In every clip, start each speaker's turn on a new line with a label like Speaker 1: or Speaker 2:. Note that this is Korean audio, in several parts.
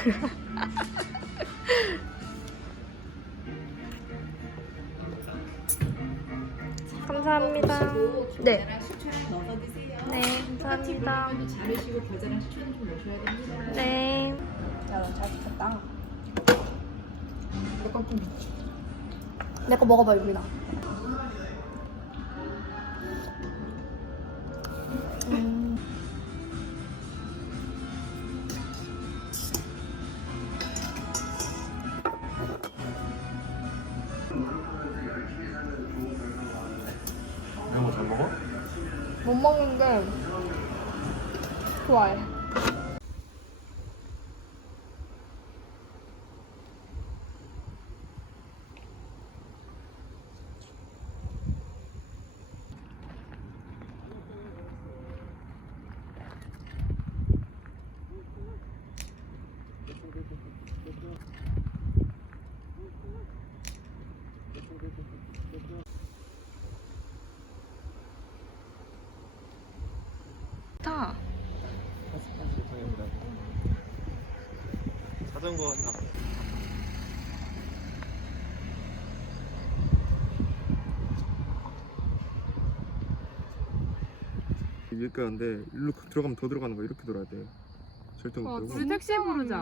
Speaker 1: 감사합니다. 네.
Speaker 2: 식초랑 넣어서 드세요.
Speaker 1: 네, 감사합니다.
Speaker 2: 자르시고 겨자랑 식초는 좀 넣으셔야 됩니다.
Speaker 1: 네.
Speaker 2: 야, 너 잘 시켰다. 내건 좀 미치.
Speaker 1: 내 거 먹어봐, 유빈아.
Speaker 3: 이런 거 잘 먹어?
Speaker 1: 못 먹는데 좋아해. 타.
Speaker 3: 자전거 타. 여기 가는데 일로 들어가면 더 들어가는 거야. 이렇게 돌아야 돼. 절대 못 들고.
Speaker 4: 우리 택시 부르자.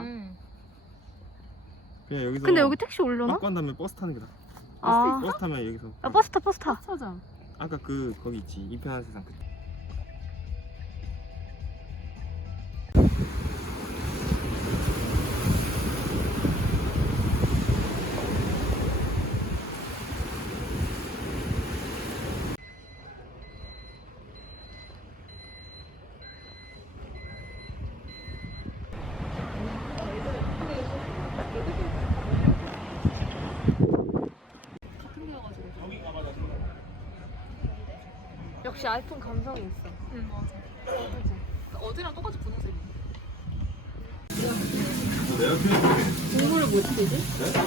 Speaker 3: 그냥 여기서.
Speaker 1: 근데 여기 택시 올려나?
Speaker 3: 막고 한 다음에 버스 타는 게 나아.
Speaker 1: 아.
Speaker 3: 버스 타면 여기서.
Speaker 1: 아, 버스 타, 버스 타.
Speaker 4: 찾아.
Speaker 3: 아까 그 거기 있지. 이편한 세상 그.
Speaker 1: 역시 아이폰 감성이 있어.
Speaker 4: 응 맞아. 어디랑 똑같이 분홍색이야.
Speaker 2: 국물을 못 쓰지?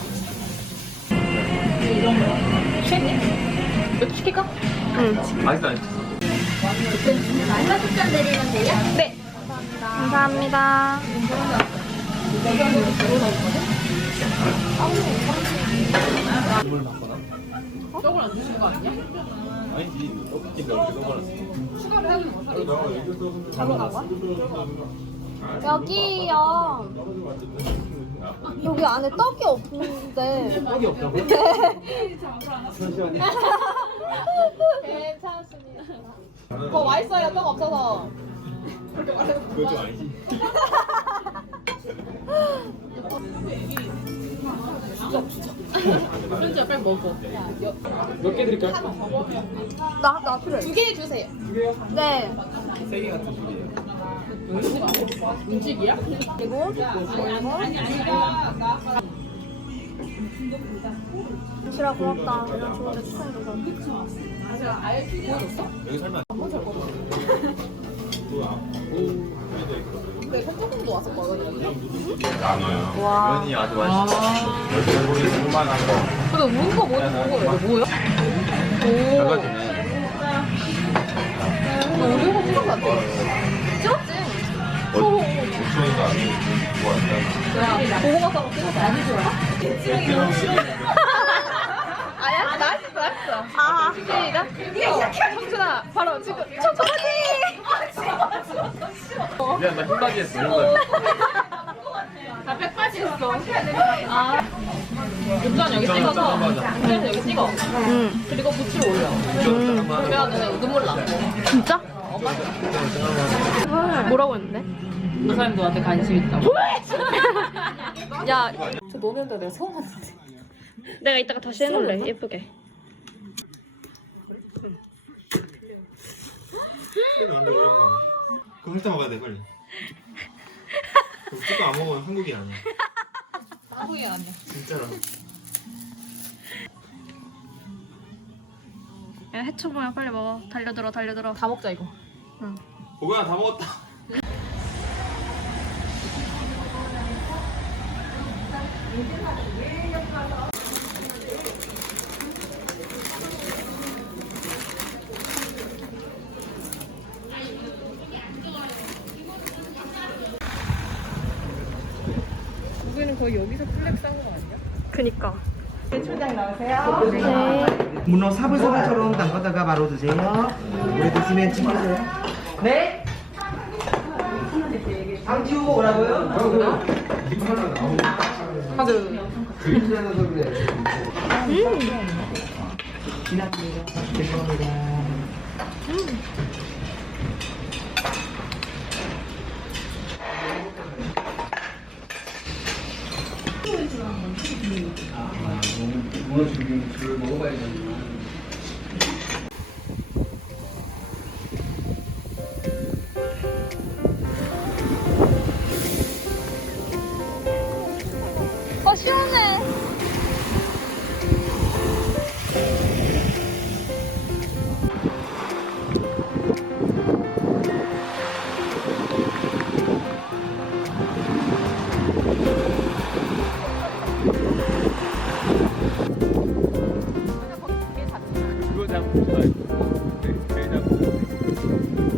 Speaker 1: 몇 시킬까? 응.
Speaker 3: 맛있다.
Speaker 2: 말라죽전 내리면 돼요?
Speaker 1: 네. 감사합니다.
Speaker 3: 국물 바꿔놔?
Speaker 2: 떡을 안 드시는 거 아니야?
Speaker 3: 아니지. 떡볶이 넣을 때 넣어놨어.
Speaker 2: 추가를 해야 되는 거
Speaker 1: 잘로 나가? 여기요. 여기 안에 떡이 없는데.
Speaker 3: 떡이 없다고? 잠시만요.
Speaker 1: 괜찮습니다.
Speaker 2: 더 맛있어요, 떡 없어서.
Speaker 3: 그건 좀 아니지.
Speaker 2: 현지야, 빨리 먹어.
Speaker 3: 몇 개 드릴까요?
Speaker 1: 나 필요해.
Speaker 2: 2개 주세요.
Speaker 3: 두 개요?
Speaker 1: 네.
Speaker 3: 세 개 같은 두 개요.
Speaker 2: 음식이야?
Speaker 1: 그리고 지라 고맙다. 이런 좋은데 추천해줘서.
Speaker 3: 여기 살면
Speaker 2: 한번 살 거다. 근데 현장금도 왔었거든.
Speaker 3: 나눠요.
Speaker 1: 와.
Speaker 3: 면이 아주 맛있어. 여기 조그만한 거.
Speaker 2: 근데 우는 거 뭐야? 뭐야?
Speaker 3: 작아지네.
Speaker 2: 우는 거 찍은 거 같아. 찍었지?
Speaker 3: 고추에도 아주 좋았다.
Speaker 2: 고구마사로 찍어서 안 해줘요? 아니야? 나했어.
Speaker 1: 아,
Speaker 2: 시작! 청춘아, 바로 지금 청춘하지!
Speaker 3: 미안, 나 흰바지 했어. 흰바지.
Speaker 2: 나 백바지 했어. 아. 육전 여기 찍어서, 그래서 여기 찍어.
Speaker 1: 응.
Speaker 2: 그리고 부추를 올려. 그러면 눈물 나.
Speaker 1: 진짜? 뭐라고 했는데?
Speaker 2: 그 사람이 너한테 관심 있다고.
Speaker 1: 야,
Speaker 2: 저 노는데 내가 세워놨는데.
Speaker 1: 내가 이따가 다시 해놓을래. 예쁘게.
Speaker 3: 그거 훑어 먹어야 돼, 빨리. 그럼 뚜껑 안 먹으면 한국인 아니야.
Speaker 2: 한국이 아니야.
Speaker 3: 진짜로.
Speaker 1: 야, 해초모야 빨리 먹어. 달려들어, 달려들어.
Speaker 2: 다 먹자, 이거.
Speaker 3: 고구마 다 먹었다.
Speaker 4: 거의 여기서 플렉스한 거 아니야?
Speaker 1: 그니까.
Speaker 5: 문어 사불사불처럼 담가다가 바로 드세요. 오래 드시면 찌개세요. 네? 방 치우고 오라고요? 지납니다. 죄송합니다.
Speaker 1: 시원해.
Speaker 3: 그거 잡고 배 잡고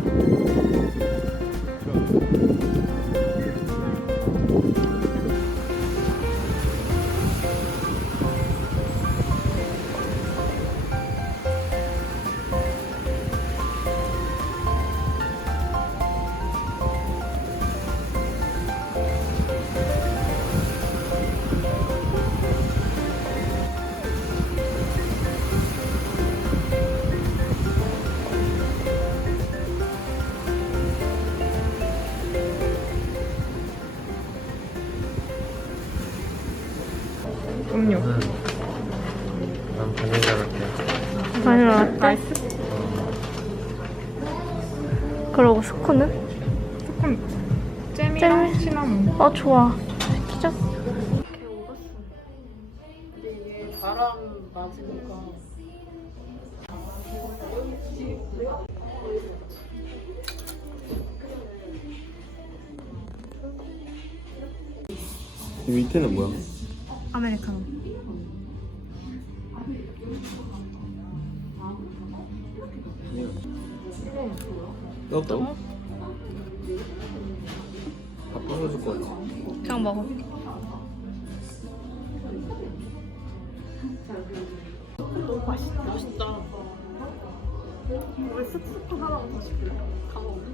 Speaker 3: 난 바닐라 같아.
Speaker 1: 바닐라 라떼? 그러고 스콘은?
Speaker 4: 잼이랑 시나몬.
Speaker 1: 아 좋아. 시키자.
Speaker 2: 바람 맞으니까.
Speaker 3: 이 밑에는 뭐야?
Speaker 1: 아메리카노.
Speaker 3: 뜨겁다고? 다 부서질 것 같아.
Speaker 1: 그냥 먹어.
Speaker 2: 맛있다.
Speaker 1: 왜 쑥쑥 하나만 더 시킬래? 다 먹어.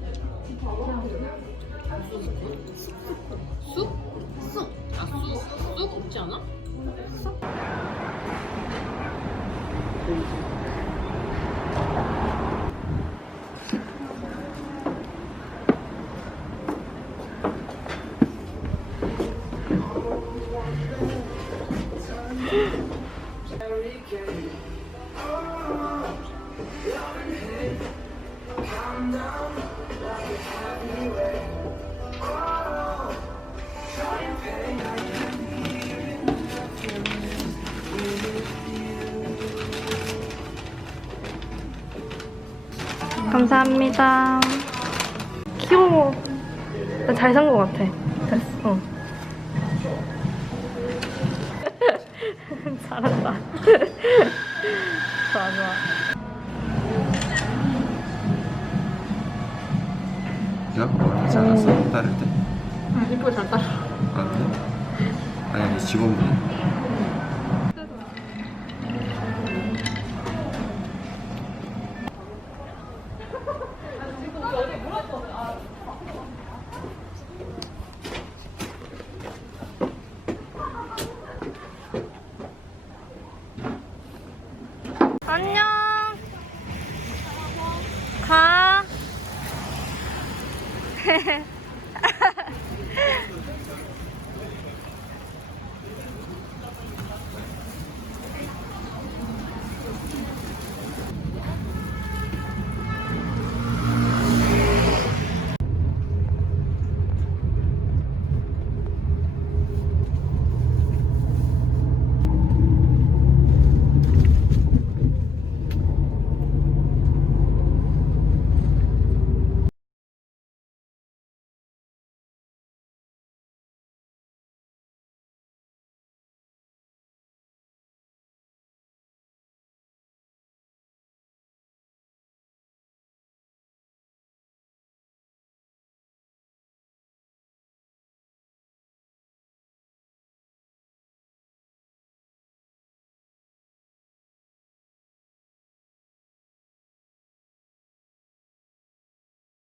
Speaker 2: 쑥? 쑥? 아, 쑥 없지 않아?
Speaker 1: 감사합니다. 귀여워. 잘 산 것 같아. 됐어. 잘한다. 좋아, 좋아.
Speaker 3: 네가 뭐 하지 않았어? 따를 때?
Speaker 2: 이쁘게 잘 따라.
Speaker 3: 아 그래? 아니 직원분